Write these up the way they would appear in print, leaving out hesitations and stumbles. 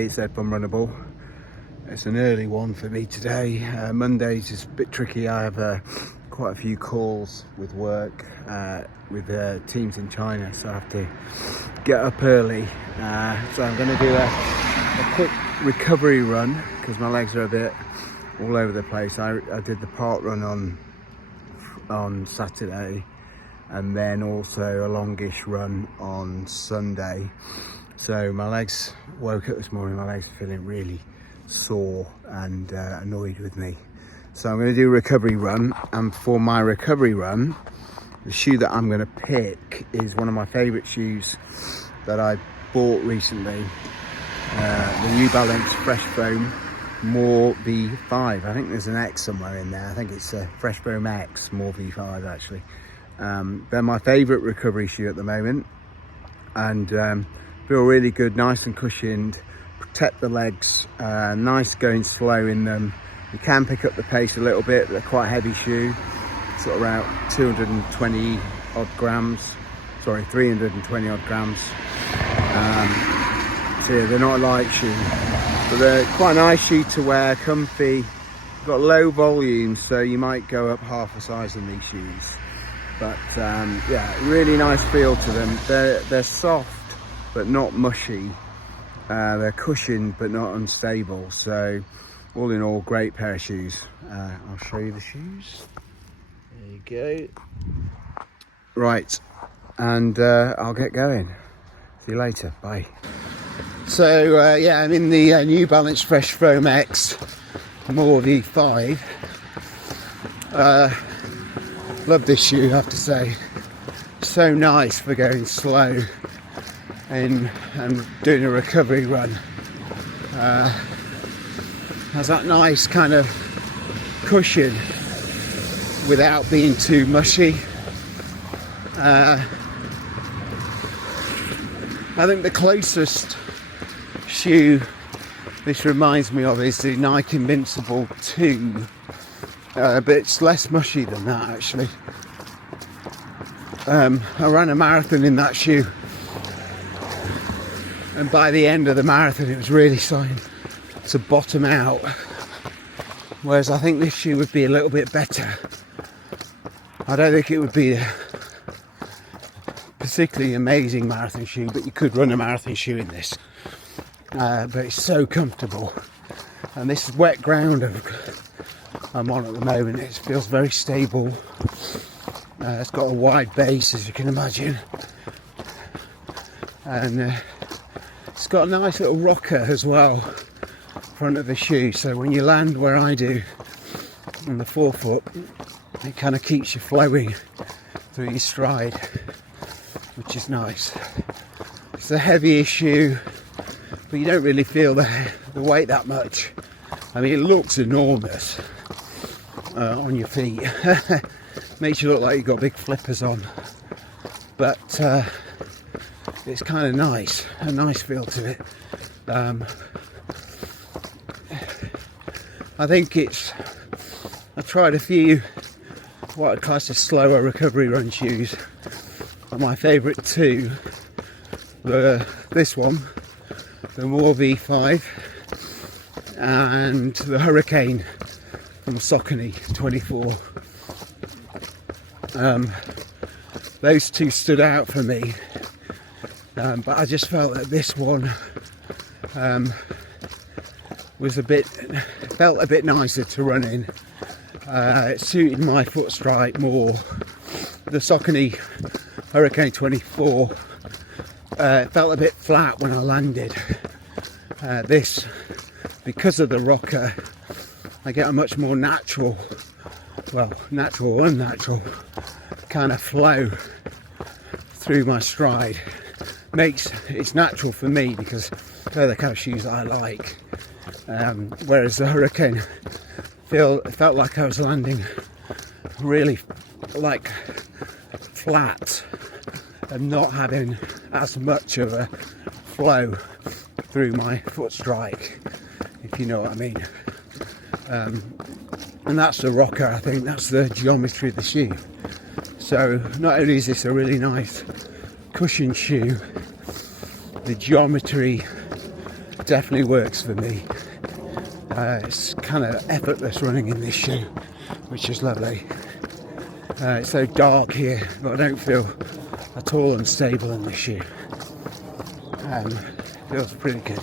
today it's Ed from Runnable. It's an early one for me today. Monday's is a bit tricky. I have quite a few calls with work with teams in China, so I have to get up early. So I'm going to do a quick recovery run because my legs are a bit all over the place. I did the park run on Saturday, and then also a longish run on Sunday. So my legs, woke up this morning, my legs are feeling really sore and annoyed with me. So I'm going to do a recovery run, and for my recovery run, the shoe that I'm going to pick is one of my favourite shoes that I bought recently, the New Balance Fresh Foam More V5. I think there's an X somewhere in there. I think it's a Fresh Foam X More V5 actually. They're my favourite recovery shoe at the moment, and feel really good, nice and cushioned, protect the legs, nice going slow in them. You can pick up the pace a little bit, they're quite a heavy shoe, sort of around 220 odd grams, sorry 320 odd grams. So yeah, they're not a light shoe, but they're quite a nice shoe to wear, comfy, got low volume, so you might go up half a size in these shoes. But yeah, really nice feel to them. They're soft but not mushy. They're cushioned but not unstable. So all in all, great pair of shoes. I'll show you the shoes. There you go. Right, and I'll get going. See you later. Bye. So yeah, I'm in the New Balance Fresh Foam X More V5. Love this shoe, I have to say. So nice for going slow and doing a recovery run. Has that nice kind of cushion without being too mushy. I think the closest shoe this reminds me of is the Nike Invincible 2. But it's less mushy than that actually. I ran a marathon in that shoe, and by the end of the marathon it was really starting to bottom out, whereas I think this shoe would be a little bit better. I don't think it would be a particularly amazing marathon shoe, but you could run a marathon shoe in this. But it's so comfortable, and this wet ground I'm on at the moment, it feels very stable. It's got a wide base, as you can imagine, and it's got a nice little rocker as well front of the shoe, so when you land where I do on the forefoot, it kind of keeps you flowing through your stride, which is nice. It's a heavy shoe, but you don't really feel the weight that much. I mean, it looks enormous on your feet. Makes you look like you've got big flippers on, but it's kind of nice, a nice feel to it. I think I've tried a few what I'd class as slower recovery run shoes, and my favourite two were this one, the More V5, and the Hurricane from Saucony 24. Those two stood out for me, but I just felt that this one felt a bit nicer to run in. It suited my foot strike more. The Saucony Hurricane 24 felt a bit flat when I landed. This, because of the rocker, I get a much more natural or unnatural kind of flow through my stride. It's natural for me because they're the kind of shoes that I like. Whereas the Hurricane felt like I was landing really like flat and not having as much of a flow through my foot strike, if you know what I mean. And that's the rocker, I think that's the geometry of the shoe. So not only is this a really nice cushion shoe, the geometry definitely works for me. It's kind of effortless running in this shoe, which is lovely. It's so dark here, but I don't feel at all unstable in this shoe. Feels pretty good,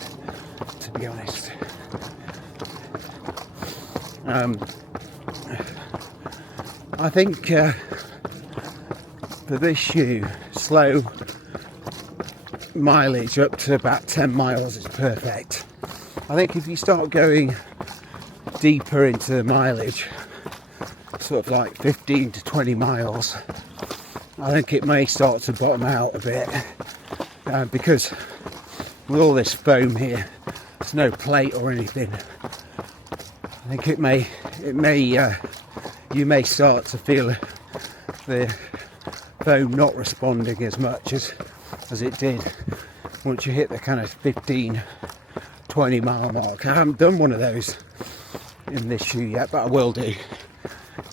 to be honest. I think for this shoe, slow mileage up to about 10 miles is perfect. I think if you start going deeper into the mileage, sort of like 15 to 20 miles, I think it may start to bottom out a bit, because with all this foam here, there's no plate or anything. I think you may start to feel the foam not responding as much as it did once you hit the kind of 15, 20 mile mark. I haven't done one of those in this shoe yet, but I will do,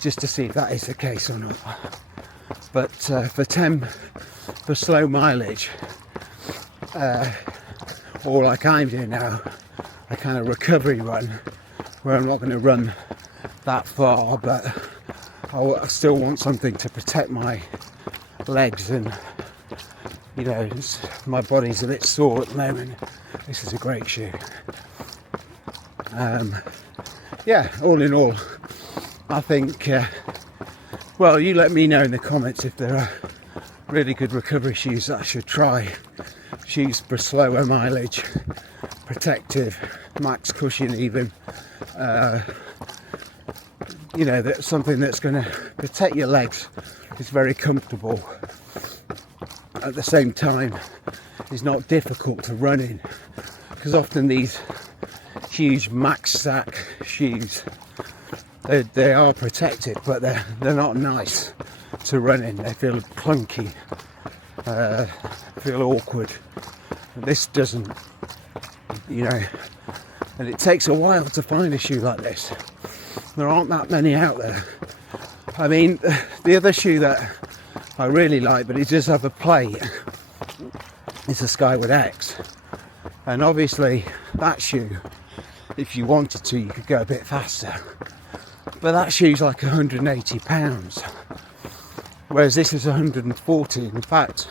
just to see if that is the case or not. But for slow mileage, or like I'm doing now, a kind of recovery run where I'm not going to run that far, but I still want something to protect my legs, and you know, my body's a bit sore at the moment. This is a great shoe. Yeah, all in all, I think, well, you let me know in the comments if there are really good recovery shoes that I should try. Shoes for slower mileage, protective, max cushion even. You know, that's something that's going to protect your legs, is very comfortable. At the same time, is not difficult to run in, because often these huge max sack shoes, they are protected, but they're not nice to run in. They feel clunky, feel awkward. This doesn't, you know, and it takes a while to find a shoe like this. There aren't that many out there. I mean, the other shoe that I really like, but it does have a plate, is the Skyward X. And obviously that shoe, if you wanted to, you could go a bit faster. But that shoe's like £180, whereas this is 140. In fact,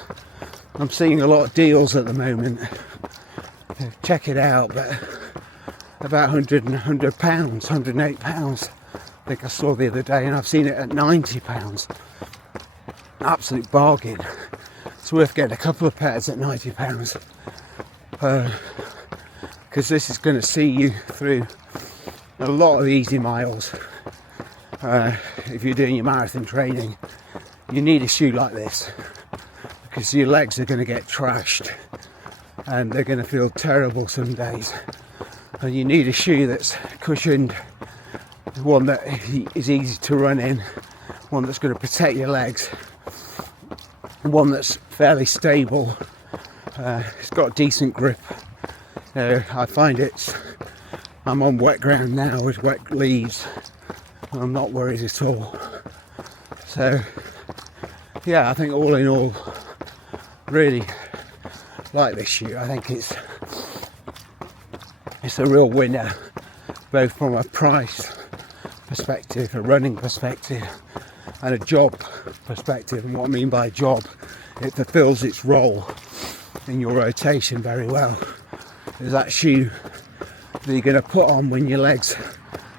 I'm seeing a lot of deals at the moment. Check it out, but about £100, £108. I think I saw the other day, and I've seen it at £90. Absolute bargain. It's worth getting a couple of pairs at £90, because this is going to see you through a lot of easy miles. If you're doing your marathon training, you need a shoe like this, because your legs are going to get trashed and they're going to feel terrible some days, and you need a shoe that's cushioned, one that is easy to run in, one that's going to protect your legs, one that's fairly stable. It's got decent grip. I find I'm on wet ground now with wet leaves, and I'm not worried at all. So yeah, I think all in all, really like this shoe. I think it's a real winner, both from a price perspective, a running perspective, and a job perspective. And what I mean by job, it fulfills its role in your rotation very well. It's that shoe that you're going to put on when your legs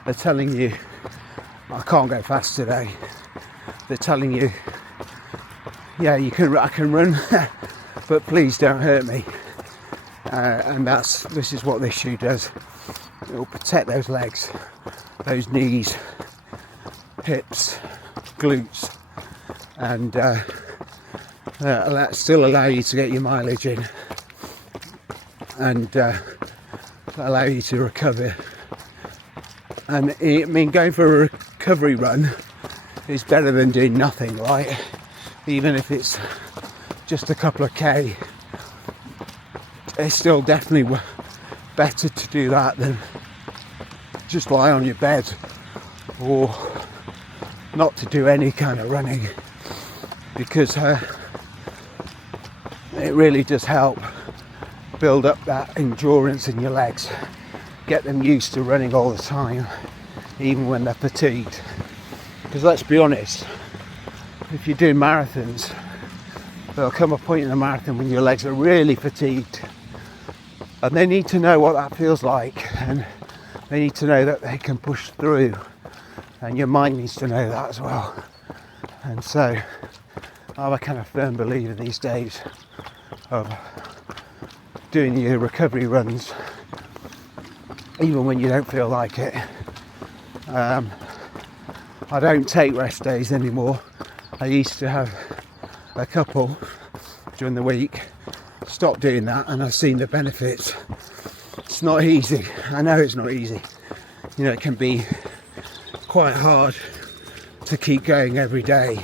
are telling you, I can't go fast today. They're telling you, yeah, I can run, but please don't hurt me. And this is what this shoe does. It will protect those legs, those knees, hips, glutes, and still allow you to get your mileage in, and allow you to recover. And I mean, going for a recovery run is better than doing nothing, right? Even if it's just a couple of K, it's still definitely better to do that than just lie on your bed or not to do any kind of running, because it really does help build up that endurance in your legs, get them used to running all the time, even when they're fatigued. Because let's be honest, if you're doing marathons, there'll come a point in a marathon when your legs are really fatigued, and they need to know what that feels like, and they need to know that they can push through, and your mind needs to know that as well. And so I'm a kind of firm believer these days of doing your recovery runs even when you don't feel like it. I don't take rest days anymore. I used to have a couple during the week. Stopped doing that, and I've seen the benefits. It's not easy. I know it's not easy. You know, it can be quite hard to keep going every day.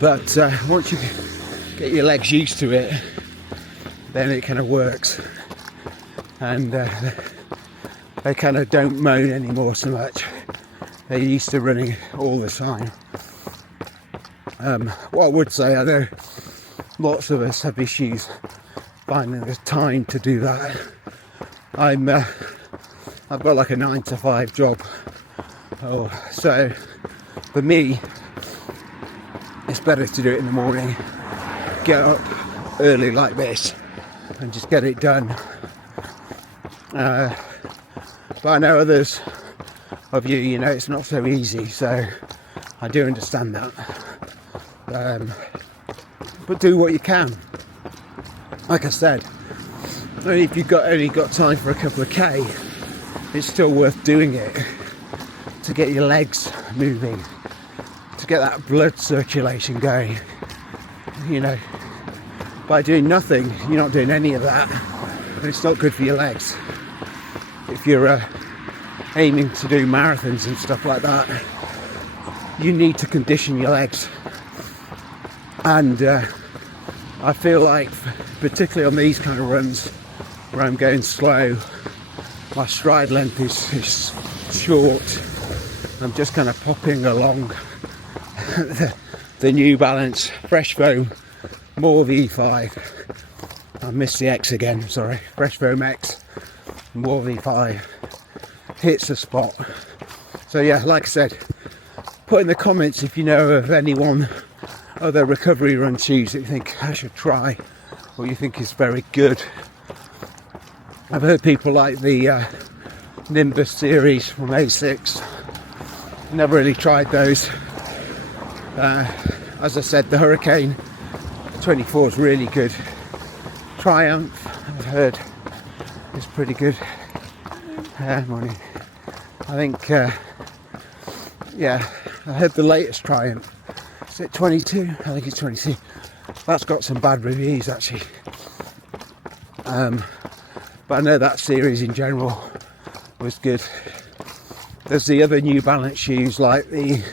But once you get your legs used to it, then it kind of works. And they kind of don't moan anymore so much. They're used to running all the time. What I would say, I know lots of us have issues finding the time to do that. I've got like a 9 to 5 job. So for me, it's better to do it in the morning, get up early like this and just get it done. But I know others of you, you know, it's not so easy, so I do understand that. But do what you can. Like I said, if you've only got time for a couple of K, it's still worth doing it to get your legs moving, to get that blood circulation going. You know, by doing nothing, you're not doing any of that, and it's not good for your legs. If you're aiming to do marathons and stuff like that, you need to condition your legs. And I feel like, particularly on these kind of runs where I'm going slow, my stride length is short. I'm just kind of popping along the New Balance Fresh Foam More V5. I missed the X again, sorry. Fresh Foam X More V5 hits the spot. So yeah, like I said, put in the comments if you know of anyone, other recovery run shoes that you think I should try, or you think is very good. I've heard people like the Nimbus series from A6. Never really tried those. As I said, the Hurricane 24 is really good. Triumph, I've heard, is pretty good. Morning. I think, yeah, I heard the latest Triumph. Is it 22? I think it's 22. That's got some bad reviews actually. But I know that series in general was good. There's the other New Balance shoes like the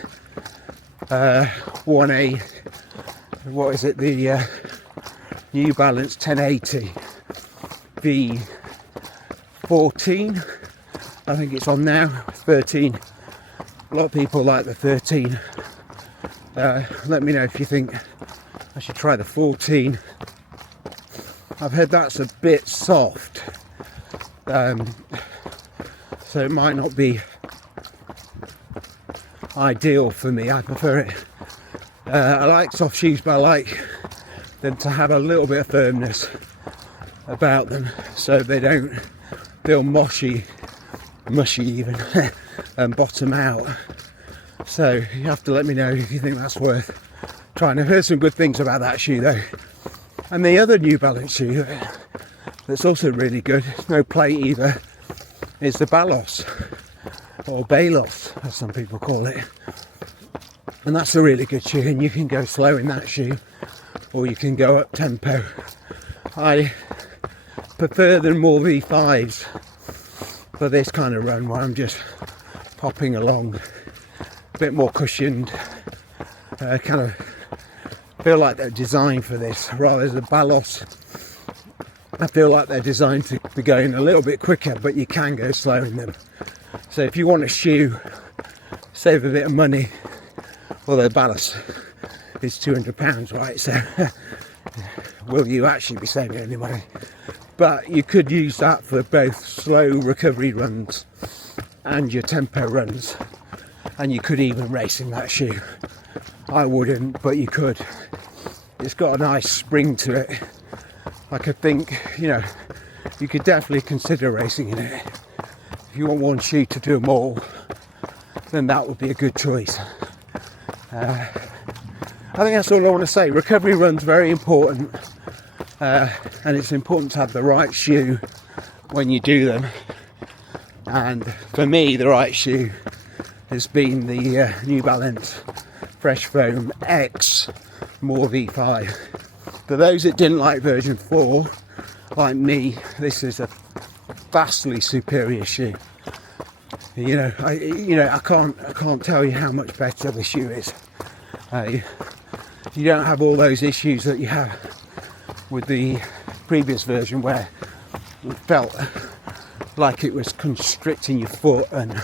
1A, what is it, the New Balance 1080 V14, I think it's on now, 13. A lot of people like the 13. Let me know if you think I should try the 14. I've heard that's a bit soft, so it might not be ideal for me. I prefer it. I like soft shoes, but I like them to have a little bit of firmness about them, so they don't feel mushy even, and bottom out. So you have to let me know if you think that's worth trying. I've heard some good things about that shoe though. And the other New Balance shoe that's also really good, no plate either, is the Balos, or Balos as some people call it. And that's a really good shoe, and you can go slow in that shoe or you can go up tempo. I prefer the more V5s for this kind of run where I'm just popping along, a bit more cushioned, kind of feel like they're designed for this, rather than the Balos. I feel like they're designed to be going a little bit quicker, but you can go slow in them. So if you want a shoe, save a bit of money, well, the Balos is £200, right? So will you actually be saving any money. But you could use that for both slow recovery runs and your tempo runs, and you could even race in that shoe. I wouldn't, but you could. It's got a nice spring to it. I could think, you know, you could definitely consider racing in it. If you want one shoe to do them all, then that would be a good choice. I think that's all I want to say. Recovery run's very important, and it's important to have the right shoe when you do them. And for me, the right shoe has been the New Balance Fresh Foam X More V5. For those that didn't like version 4, like me, this is a vastly superior shoe. I can't tell you how much better the shoe is. You don't have all those issues that you have with the previous version, where it felt like it was constricting your foot and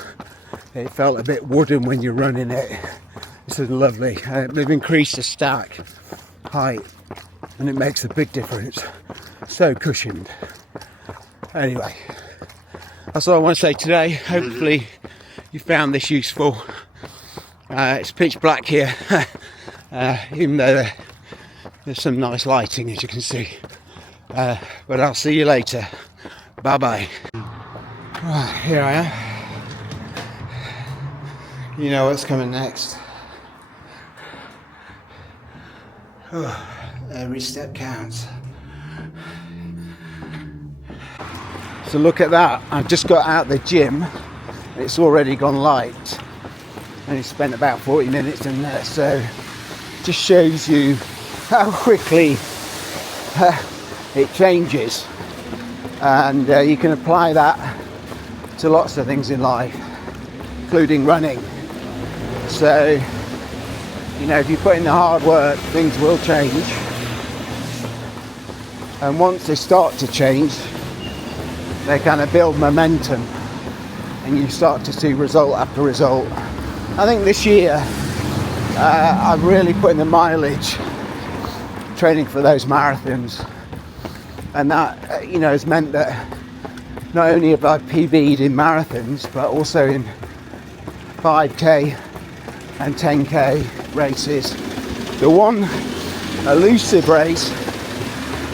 it felt a bit wooden when you're running it. This is lovely. They've increased the stack height and it makes a big difference. So cushioned. Anyway, that's all I want to say today. Hopefully you found this useful. It's pitch black here, even though there's some nice lighting, as you can see. But I'll see you later. Bye bye. Right, here I am. You know what's coming next. Oh, every step counts. So look at that. I've just got out of the gym. It's already gone light. Only spent about 40 minutes in there, so just shows you how quickly it changes. And you can apply that to lots of things in life, including running. So, you know, if you put in the hard work, things will change. And once they start to change, they kind of build momentum and you start to see result after result. I think this year I've really put in the mileage training for those marathons, and that has meant that not only have I PB'd in marathons but also in 5k and 10k races. The one elusive race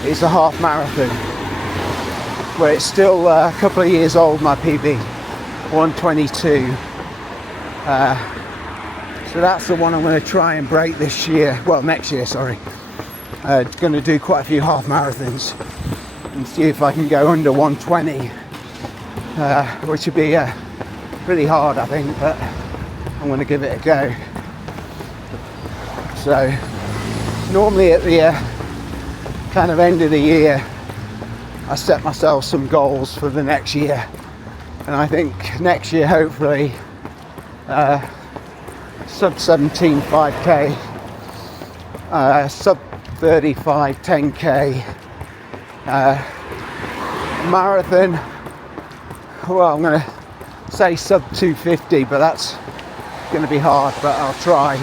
is the half marathon, where it's still a couple of years old, my PB, 1:22. So that's the one I'm going to try and break this year, well next year, sorry. Going to do quite a few half marathons and see if I can go under 1:20, which would be pretty hard I think, but I'm going to give it a go. So normally at the kind of end of the year I set myself some goals for the next year, and I think next year hopefully sub 17 5k, sub 35 10k, marathon, well I'm going to say sub 250, but that's going to be hard, but I'll try.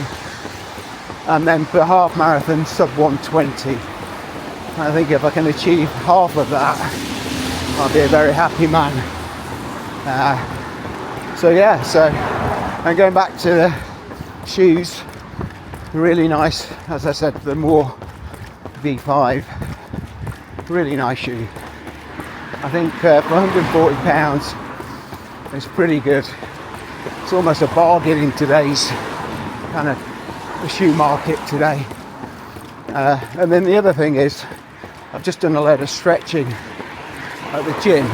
And then for half marathon, sub 120. I think if I can achieve half of that, I'll be a very happy man. So I'm going back to the shoes. Really nice, as I said, the More V5. Really nice shoe. I think for £140, it's pretty good. It's almost a bargain in today's kind of the shoe market today. And then the other thing is, I've just done a load of stretching at the gym.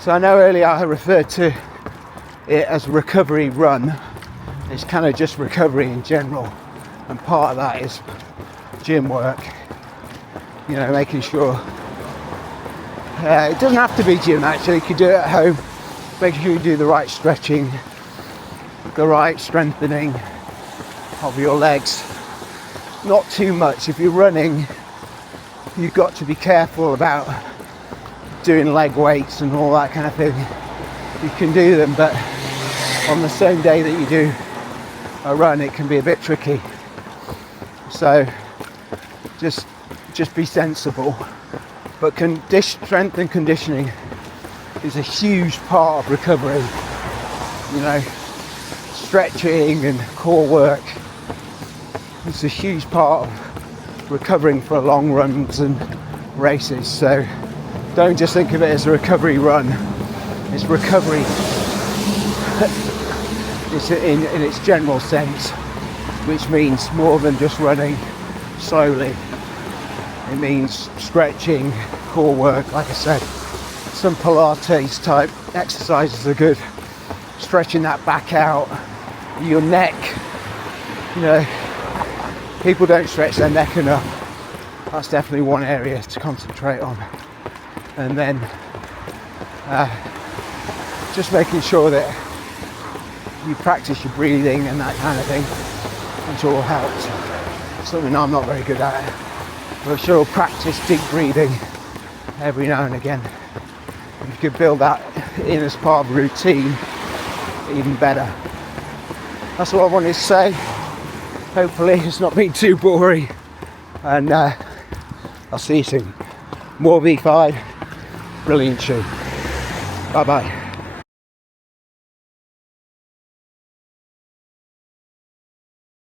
So I know earlier I referred to it as recovery run. It's kind of just recovery in general, and part of that is gym work, making sure it doesn't have to be gym actually. You can do it at home, making sure you do the right stretching, the right strengthening of your legs. Not too much. If you're running, you've got to be careful about doing leg weights and all that kind of thing. You can do them, but on the same day that you do a run, it can be a bit tricky. So just just be sensible. But strength and conditioning is a huge part of recovery. You know, stretching and core work is a huge part of recovering for long runs and races. So don't just think of it as a recovery run. It's recovery it's in its general sense, which means more than just running slowly. It means stretching, core work, like I said. Some Pilates type exercises are good. Stretching that back out, your neck. You know, people don't stretch their neck enough. That's definitely one area to concentrate on. And then just making sure that you practice your breathing and that kind of thing, which all helps. Something I'm not very good at. But sure, practice deep breathing every now and again. If you could build that in as part of a routine, even better. That's all I wanted to say. Hopefully it's not been too boring, and I'll see you soon. More V5, brilliant shoe. Bye bye.